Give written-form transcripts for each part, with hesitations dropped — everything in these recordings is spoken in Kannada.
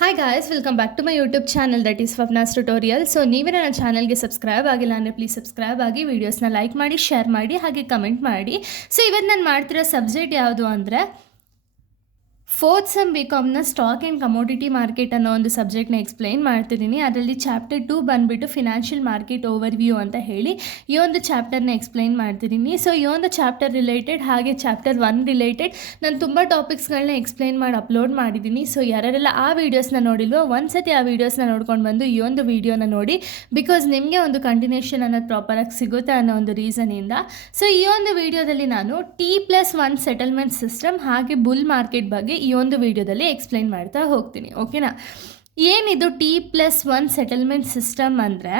Hi guys, welcome back to my YouTube channel that is Swapna's tutorial. So ನೀವೇ ನನ್ನ ಚಾನಲ್ಗೆ ಸಬ್ಸ್ಕ್ರೈಬ್ ಆಗಿಲ್ಲ ಅಂದರೆ ಪ್ಲೀಸ್ ಸಬ್ಸ್ಕ್ರೈಬ್ ಆಗಿ, ವೀಡಿಯೋಸ್ನ ಲೈಕ್ ಮಾಡಿ, ಶೇರ್ ಮಾಡಿ, ಹಾಗೆ ಕಮೆಂಟ್ ಮಾಡಿ. ಸೊ ಇವತ್ತು ನಾನು ಮಾಡ್ತಿರೋ ಸಬ್ಜೆಕ್ಟ್ ಯಾವುದು ಅಂದರೆ ಫೋರ್ತ್ ಸೆಮ್ ಬಿ.ಕಾಮ್ನ ಸ್ಟಾಕ್ ಆ್ಯಂಡ್ ಕಮೋಡಿಟಿ ಮಾರ್ಕೆಟ್ ಅನ್ನೋ ಒಂದು ಸಬ್ಜೆಕ್ಟ್ನ ಎಕ್ಸ್ಪ್ಲೈನ್ ಮಾಡ್ತಿದ್ದೀನಿ. ಅದರಲ್ಲಿ ಚಾಪ್ಟರ್ 2 ಬಂದುಬಿಟ್ಟು ಫಿನಾನ್ಷಿಯಲ್ ಮಾರ್ಕೆಟ್ ಓವರ್ ವ್ಯೂ ಅಂತ ಹೇಳಿ ಈ ಒಂದು ಚಾಪ್ಟರ್ನ ಎಕ್ಸ್ಪ್ಲೈನ್ ಮಾಡ್ತಿದ್ದೀನಿ. ಸೊ ಈ ಒಂದು ಚಾಪ್ಟರ್ ರಿಲೇಟೆಡ್ ಹಾಗೆ ಚಾಪ್ಟರ್ 1 ರಿಲೇಟೆಡ್ ನಾನು ತುಂಬ ಟಾಪಿಕ್ಸ್ಗಳನ್ನ ಎಕ್ಸ್ಪ್ಲೈನ್ ಮಾಡಿ ಅಪ್ಲೋಡ್ ಮಾಡಿದ್ದೀನಿ. ಸೊ ಯಾರೆಲ್ಲ ಆ ವೀಡಿಯೋಸ್ನ ನೋಡಿಲ್ವೋ ಒಂದ್ಸತಿ ಆ ವೀಡಿಯೋಸ್ನ ನೋಡ್ಕೊಂಡು ಬಂದು ಈ ಒಂದು ವೀಡಿಯೋನ ನೋಡಿ, ಬಿಕಾಸ್ ನಿಮಗೆ ಒಂದು ಕಂಟಿನ್ಯೂಷನ್ ಅನ್ನೋದು ಪ್ರಾಪರಾಗಿ ಸಿಗುತ್ತೆ ಅನ್ನೋ ಒಂದು ರೀಸನಿಂದ. ಸೊ ಈ ಒಂದು ವೀಡಿಯೋದಲ್ಲಿ ನಾನು T+1 ಸೆಟಲ್ಮೆಂಟ್ ಸಿಸ್ಟಮ್ ಹಾಗೆ ಬುಲ್ ಮಾರ್ಕೆಟ್ ಬಗ್ಗೆ ಈ ಒಂದು ವಿಡಿಯೋದಲ್ಲಿ ಎಕ್ಸ್ಪ್ಲೈನ್ ಮಾಡ್ತಾ ಹೋಗ್ತೀನಿ. ಓಕೆನಾ? ಏನಿದು T+1 ಸೆಟಲ್ಮೆಂಟ್ ಸಿಸ್ಟಮ್ ಅಂದರೆ,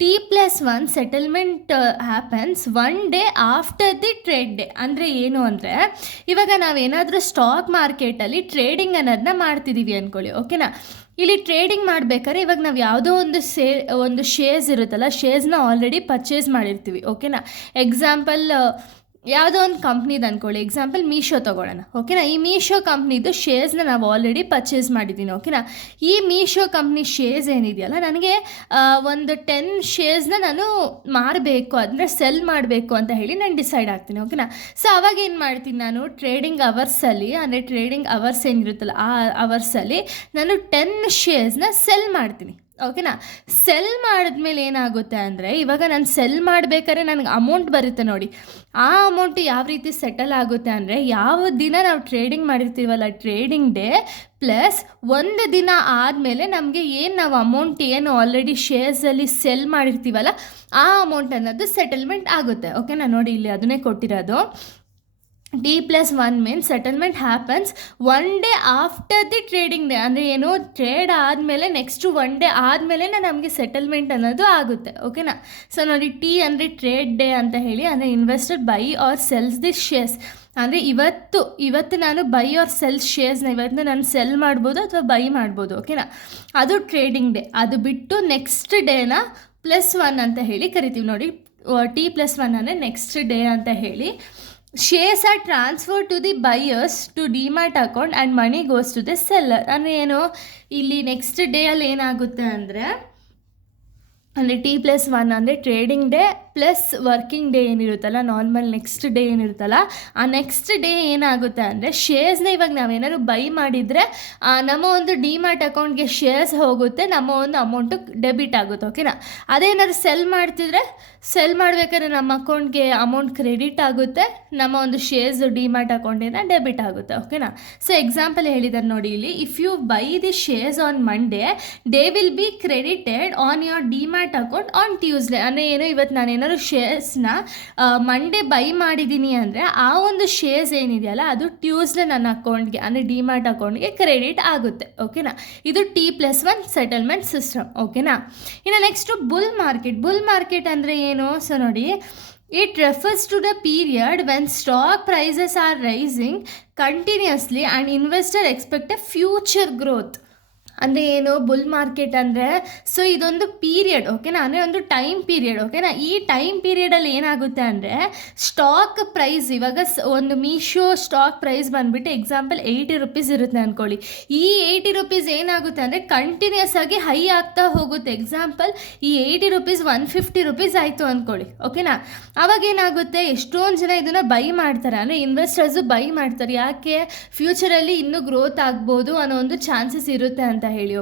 T+1 settlement happens 1 day after the trade day. ಅಂದರೆ ಏನು ಅಂದರೆ, ಇವಾಗ ನಾವೇನಾದರೂ ಸ್ಟಾಕ್ ಮಾರ್ಕೆಟಲ್ಲಿ ಟ್ರೇಡಿಂಗ್ ಅನ್ನೋದನ್ನ ಮಾಡ್ತಿದ್ದೀವಿ ಅಂದ್ಕೊಳ್ಳಿ. ಓಕೆನಾ? ಇಲ್ಲಿ ಟ್ರೇಡಿಂಗ್ ಮಾಡಬೇಕಾದ್ರೆ ಇವಾಗ ನಾವು ಯಾವುದೋ ಒಂದು ಶೇರ್ಸ್ ಇರುತ್ತಲ್ಲ, ಶೇರ್ಸ್ನ ಆಲ್ರೆಡಿ ಪರ್ಚೇಸ್ ಮಾಡಿರ್ತೀವಿ. ಓಕೆನಾ? ಎಕ್ಸಾಂಪಲ್ ಯಾವುದೋ ಒಂದು ಕಂಪ್ನಿದು ಅಂದ್ಕೊಳ್ಳಿ, ಎಕ್ಸಾಂಪಲ್ ಮೀಶೋ ತೊಗೊಳ್ಳೋಣ. ಓಕೆನಾ? ಈ ಮೀಶೋ ಕಂಪ್ನಿದು ಶೇರ್ಸ್ನ ನಾವು ಆಲ್ರೆಡಿ ಪರ್ಚೇಸ್ ಮಾಡಿದ್ದೀನಿ. ಓಕೆನಾ? ಈ ಮೀಶೋ ಕಂಪ್ನಿ ಶೇರ್ಸ್ ಏನಿದೆಯಲ್ಲ, ನನಗೆ ಒಂದು 10 ಶೇರ್ಸ್ನ ನಾನು ಮಾರಬೇಕು, ಅಂದರೆ ಸೆಲ್ ಮಾಡಬೇಕು ಅಂತ ಹೇಳಿ ನಾನು ಡಿಸೈಡ್ ಆಗ್ತೀನಿ. ಓಕೆನಾ? ಸೊ ಅವಾಗ ಏನು ಮಾಡ್ತೀನಿ, ನಾನು ಟ್ರೇಡಿಂಗ್ ಅವರ್ಸಲ್ಲಿ, ಅಂದರೆ ಟ್ರೇಡಿಂಗ್ ಅವರ್ಸ್ ಏನಿರುತ್ತಲ್ಲ ಆ ಅವರ್ಸಲ್ಲಿ ನಾನು 10 ಶೇರ್ಸ್ನ ಸೆಲ್ ಮಾಡ್ತೀನಿ. ಓಕೆನಾ? ಸೆಲ್ ಮಾಡಿದ್ಮೇಲೆ ಏನಾಗುತ್ತೆ ಅಂದರೆ, ಇವಾಗ ನಾನು ಸೆಲ್ ಮಾಡಬೇಕಾದ್ರೆ ನನಗೆ ಅಮೌಂಟ್ ಬರುತ್ತೆ ನೋಡಿ. ಆ ಅಮೌಂಟು ಯಾವ ರೀತಿ ಸೆಟಲ್ ಆಗುತ್ತೆ ಅಂದರೆ, ಯಾವ ದಿನ ನಾವು ಟ್ರೇಡಿಂಗ್ ಮಾಡಿರ್ತೀವಲ್ಲ, ಟ್ರೇಡಿಂಗ್ ಡೇ ಪ್ಲಸ್ ಒಂದು ದಿನ ಆದಮೇಲೆ ನಮಗೆ ನಾವು ಅಮೌಂಟ್ ಏನು ಆಲ್ರೆಡಿ ಶೇರ್ಸಲ್ಲಿ ಸೆಲ್ ಮಾಡಿರ್ತೀವಲ್ಲ ಆ ಅಮೌಂಟ್ ಅನ್ನೋದು ಸೆಟಲ್ಮೆಂಟ್ ಆಗುತ್ತೆ. ಓಕೆನಾ? ನೋಡಿ ಇಲ್ಲಿ ಅದನ್ನೇ ಕೊಟ್ಟಿರೋದು. T+1 means settlement happens 1 day after the trading day. ಅಂದರೆ ಏನು, ಟ್ರೇಡ್ ಆದಮೇಲೆ ನೆಕ್ಸ್ಟು 1 ಡೇ ಆದಮೇಲೆ ನಮಗೆ ಸೆಟಲ್ಮೆಂಟ್ ಅನ್ನೋದು ಆಗುತ್ತೆ. ಓಕೆನಾ? ಸೊ ನೋಡಿ, ಟಿ ಅಂದರೆ ಟ್ರೇಡ್ ಡೇ ಅಂತ ಹೇಳಿ, ಅಂದರೆ investor buy or sells the shares. ಅಂದರೆ ಇವತ್ತು ನಾನು ಬೈ ಆರ್ ಸೆಲ್ ಶೇರ್ಸ್ನ ಇವತ್ತು ನಾನು ಸೆಲ್ ಮಾಡ್ಬೋದು ಅಥವಾ ಬೈ ಮಾಡ್ಬೋದು. ಓಕೆನಾ? ಅದು ಟ್ರೇಡಿಂಗ್ ಡೇ. ಅದು ಬಿಟ್ಟು ನೆಕ್ಸ್ಟ್ ಡೇನ +1 ಅಂತ ಹೇಳಿ ಕರಿತೀವಿ. ನೋಡಿ, T+1 ಅಂದರೆ ನೆಕ್ಸ್ಟ್ ಡೇ ಅಂತ ಹೇಳಿ. Shares are transfer to the buyers to demat account and money goes to the seller. ಅಂದರೆ ಏನು, ಇಲ್ಲಿ ನೆಕ್ಸ್ಟ್ ಡೇಯಲ್ಲಿ ಏನಾಗುತ್ತೆ ಅಂದರೆ T+1 ಅಂದರೆ trading day plus working day ಏನಿರುತ್ತಲ್ಲ, ನಾರ್ಮಲ್ ನೆಕ್ಸ್ಟ್ ಡೇ ಏನಿರುತ್ತಲ್ಲ, ಆ ನೆಕ್ಸ್ಟ್ ಡೇ ಏನಾಗುತ್ತೆ ಅಂದರೆ ಶೇರ್ಸ್ನ ಇವಾಗ ನಾವೇನಾದ್ರು ಬೈ ಮಾಡಿದರೆ ನಮ್ಮ ಒಂದು ಡಿಮ್ಯಾಟ್ ಅಕೌಂಟ್ಗೆ ಶೇರ್ಸ್ ಹೋಗುತ್ತೆ, ನಮ್ಮ ಒಂದು ಅಮೌಂಟು ಡೆಬಿಟ್ ಆಗುತ್ತೆ. ಓಕೆನಾ? ಅದೇನಾದ್ರು ಸೆಲ್ ಮಾಡ್ತಿದ್ರೆ, ಸೆಲ್ ಮಾಡಬೇಕಾದ್ರೆ ನಮ್ಮ ಅಕೌಂಟ್ಗೆ ಅಮೌಂಟ್ ಕ್ರೆಡಿಟ್ ಆಗುತ್ತೆ, ನಮ್ಮ ಒಂದು ಶೇರ್ಸ್ ಡಿಮ್ಯಾಟ್ ಅಕೌಂಟಿಂದ ಡೆಬಿಟ್ ಆಗುತ್ತೆ. ಓಕೆನಾ? ಸೊ ಎಕ್ಸಾಂಪಲ್ ಹೇಳಿದ್ದಾರೆ ನೋಡಿ ಇಲ್ಲಿ, if you buy the shares on Monday they will be credited on your demat account on Tuesday. ಅಂದರೆ ಏನು, ಇವತ್ತು ನಾನೇನಾದ್ರು ಶೇರ್ಸ್ನ ಮಂಡೇ ಬೈ ಮಾಡಿದ್ದೀನಿ ಅಂದರೆ ಆ ಒಂದು ಶೇರ್ಸ್ ಏನಿದೆಯಲ್ಲ ಅದು ಟ್ಯೂಸ್ಡೇ ನನ್ನ ಅಕೌಂಟ್ಗೆ, ಅಂದರೆ ಡಿಮ್ಯಾಟ್ ಅಕೌಂಟ್ಗೆ ಕ್ರೆಡಿಟ್ ಆಗುತ್ತೆ. ಓಕೆನಾ? ಇದು T+1 ಸೆಟಲ್ಮೆಂಟ್ ಸಿಸ್ಟಮ್. ಓಕೆನಾ? ಇನ್ನು ನೆಕ್ಸ್ಟು ಬುಲ್ ಮಾರ್ಕೆಟ್ ಅಂದರೆ ಏನು? ಸೊ ನೋಡಿ, it refers to the period when stock prices are rising continuously and investor expect a future growth. ಅಂದರೆ ಏನು, ಬುಲ್ ಮಾರ್ಕೆಟ್ ಅಂದರೆ, ಸೊ ಇದೊಂದು ಪೀರಿಯಡ್. ಓಕೆನಾ? ಅಂದರೆ ಒಂದು ಟೈಮ್ ಪೀರಿಯಡ್. ಓಕೆನಾ? ಈ ಟೈಮ್ ಪೀರಿಯಡಲ್ಲಿ ಏನಾಗುತ್ತೆ ಅಂದರೆ, ಸ್ಟಾಕ್ ಪ್ರೈಸ್ ಇವಾಗ ಒಂದು ಮೀಶೋ ಸ್ಟಾಕ್ ಪ್ರೈಸ್ ಬಂದುಬಿಟ್ಟು ಎಕ್ಸಾಂಪಲ್ 80 ರೂಪೀಸ್ ಇರುತ್ತೆ ಅಂದ್ಕೊಳ್ಳಿ. ಈ 80 ರೂಪೀಸ್ ಏನಾಗುತ್ತೆ ಅಂದರೆ ಕಂಟಿನ್ಯೂಸ್ ಆಗಿ ಹೈ ಆಗ್ತಾ ಹೋಗುತ್ತೆ. ಎಕ್ಸಾಂಪಲ್ ಈ 80 ರೂಪೀಸ್ 150 ರೂಪೀಸ್ ಆಯಿತು ಅಂದ್ಕೊಳ್ಳಿ. ಓಕೆನಾ? ಆವಾಗ ಏನಾಗುತ್ತೆ, ಎಷ್ಟೊಂದು ಜನ ಇದನ್ನು ಬೈ ಮಾಡ್ತಾರೆ, ಅಂದರೆ ಇನ್ವೆಸ್ಟರ್ಸು ಬೈ ಮಾಡ್ತಾರೆ. ಯಾಕೆ, ಫ್ಯೂಚರಲ್ಲಿ ಇನ್ನೂ ಗ್ರೋತ್ ಆಗ್ಬೋದು ಅನ್ನೋ ಒಂದು ಚಾನ್ಸಸ್ ಇರುತ್ತೆ ಅಂತ ಹೇಳಿ.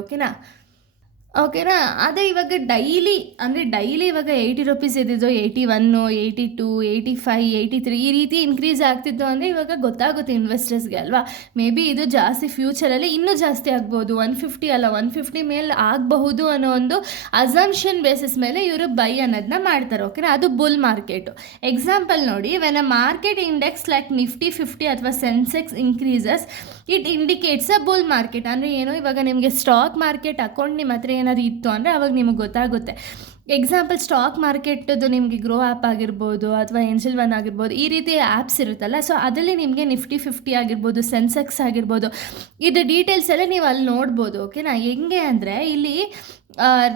ಓಕೆನಾ? ಅದೇ ಇವಾಗ ಡೈಲಿ ಇವಾಗ 80 ರೂಪೀಸ್ ಇದ್ದಿದ್ದು 81, 82, 85, 83 ಈ ರೀತಿ ಇನ್ಕ್ರೀಸ್ ಆಗ್ತಿದ್ದು ಅಂದರೆ ಇವಾಗ ಗೊತ್ತಾಗುತ್ತೆ ಇನ್ವೆಸ್ಟರ್ಸ್ಗೆ ಅಲ್ವಾ. ಮೇ ಬಿ ಇದು ಜಾಸ್ತಿ ಫ್ಯೂಚರಲ್ಲಿ ಇನ್ನೂ ಜಾಸ್ತಿ ಆಗ್ಬೋದು, 150 ಅಲ್ಲ 150 ಮೇಲೆ ಆಗಬಹುದು ಅನ್ನೋ ಒಂದು ಅಸಂಪ್ಷನ್ ಬೇಸಿಸ್ ಮೇಲೆ ಇವರು ಬೈ ಅನ್ನೋದನ್ನ ಮಾಡ್ತಾರೆ. ಓಕೆನಾ? ಅದು ಬುಲ್ ಮಾರ್ಕೆಟು. ಎಕ್ಸಾಂಪಲ್ ನೋಡಿ, when a market index like Nifty 50 ಅಥವಾ Sensex increases it indicates a bull market. ಅಂದರೆ ಏನು, ಇವಾಗ ನಿಮಗೆ ಸ್ಟಾಕ್ ಮಾರ್ಕೆಟ್ ಅಕೌಂಟ್ ನಿಮ್ಮ ಹತ್ರ ಏನಾದ್ರು ಇತ್ತು ಅಂದರೆ ಅವಾಗ ನಿಮಗೆ ಗೊತ್ತಾಗುತ್ತೆ. ಎಕ್ಸಾಂಪಲ್ ಸ್ಟಾಕ್ ಮಾರ್ಕೆಟದು ನಿಮಗೆ ಗ್ರೋ ಆ್ಯಪ್ ಆಗಿರ್ಬೋದು ಅಥವಾ ಏಂಜಲ್ ಒನ್ ಆಗಿರ್ಬೋದು, ಈ ರೀತಿ ಆ್ಯಪ್ಸ್ ಇರುತ್ತಲ್ಲ. ಸೊ ಅದರಲ್ಲಿ ನಿಮಗೆ ನಿಫ್ಟಿ 50 ಆಗಿರ್ಬೋದು, ಸೆನ್ಸೆಕ್ಸ್ ಆಗಿರ್ಬೋದು, ಇದು ಡೀಟೇಲ್ಸ್ ಎಲ್ಲ ನೀವು ಅಲ್ಲಿ ನೋಡ್ಬೋದು. ಓಕೆನಾ? ಹೆಂಗೆ ಅಂದರೆ ಇಲ್ಲಿ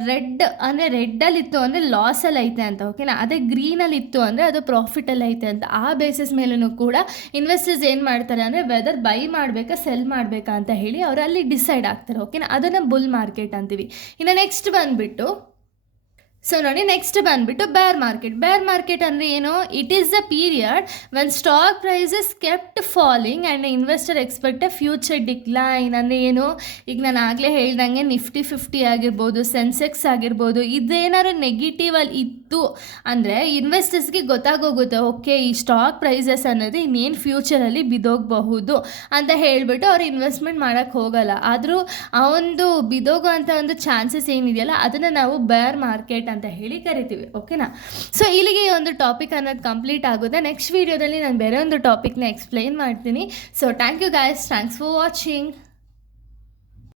ರೆಡ್ ಅಂದರೆ ರೆಡ್ಡಲ್ಲಿತ್ತು ಅಂದರೆ ಲಾಸಲ್ಲಿ ಐತೆ ಅಂತ, ಓಕೆನಾ. ಅದೇ ಗ್ರೀನಲ್ಲಿ ಇತ್ತು ಅಂದರೆ ಅದು ಪ್ರಾಫಿಟಲ್ಲಿ ಐತೆ ಅಂತ. ಆ ಬೇಸಿಸ್ ಮೇಲೂ ಕೂಡ ಇನ್ವೆಸ್ಟರ್ಸ್ ಏನು ಮಾಡ್ತಾರೆ ಅಂದರೆ ವೆದರ್ ಬೈ ಮಾಡಬೇಕಾ ಸೆಲ್ ಮಾಡಬೇಕಾ ಅಂತ ಹೇಳಿ ಅವರು ಅಲ್ಲಿ ಡಿಸೈಡ್ ಆಗ್ತಾರೆ, ಓಕೆನಾ. ಅದನ್ನು ಬುಲ್ ಮಾರ್ಕೆಟ್ ಅಂತೀವಿ. ಇನ್ನು ನೆಕ್ಸ್ಟ್ ಬಂದುಬಿಟ್ಟು ಸೊ ನೋಡಿ, ನೆಕ್ಸ್ಟ್ ಬಂದುಬಿಟ್ಟು ಬೇರ್ ಮಾರ್ಕೆಟ್ ಅಂದರೆ ಏನು? It is the period when stock prices kept falling and investor expect a future decline. ಅಂದರೆ ಏನು? ಈಗ ನಾನು ಆಗಲೇ ಹೇಳ್ದಂಗೆ ನಿಫ್ಟಿ 50 ಆಗಿರ್ಬೋದು, ಸೆನ್ಸೆಕ್ಸ್ ಆಗಿರ್ಬೋದು, ಇದೇನಾದ್ರು ನೆಗೆಟಿವಲ್ಲಿ ಇತ್ತು ಅಂದರೆ ಇನ್ವೆಸ್ಟರ್ಸ್ಗೆ ಗೊತ್ತಾಗೋಗುತ್ತೆ, ಓಕೆ ಈ ಸ್ಟಾಕ್ ಪ್ರೈಸಸ್ ಅನ್ನೋದು ಇನ್ನೇನು ಫ್ಯೂಚರಲ್ಲಿ ಬಿದೋಗಬಹುದು ಅಂತ ಹೇಳಿಬಿಟ್ಟು ಅವ್ರು ಇನ್ವೆಸ್ಟ್ಮೆಂಟ್ ಮಾಡೋಕ್ಕೆ ಹೋಗಲ್ಲ. ಆದರೂ ಆ ಒಂದು ಬಿದೋಗೋ ಅಂಥ ಒಂದು ಚಾನ್ಸಸ್ ಏನಿದೆಯಲ್ಲ ಅದನ್ನು ನಾವು ಬೇರ್ ಮಾರ್ಕೆಟ್ ಅಂತ ಹೇಳಿ ಕರಿತೀವಿ, ಓಕೆನಾ. ಸೊ ಇಲ್ಲಿಗೆ ಈ ಒಂದು ಟಾಪಿಕ್ ಅನ್ನೋದು ಕಂಪ್ಲೀಟ್ ಆಗುತ್ತೆ. ನೆಕ್ಸ್ಟ್ ವೀಡಿಯೋದಲ್ಲಿ ನಾನು ಬೇರೆ ಒಂದು ಟಾಪಿಕ್ನ ಎಕ್ಸ್ಪ್ಲೈನ್ ಮಾಡ್ತೀನಿ. So thank you guys, thanks for watching.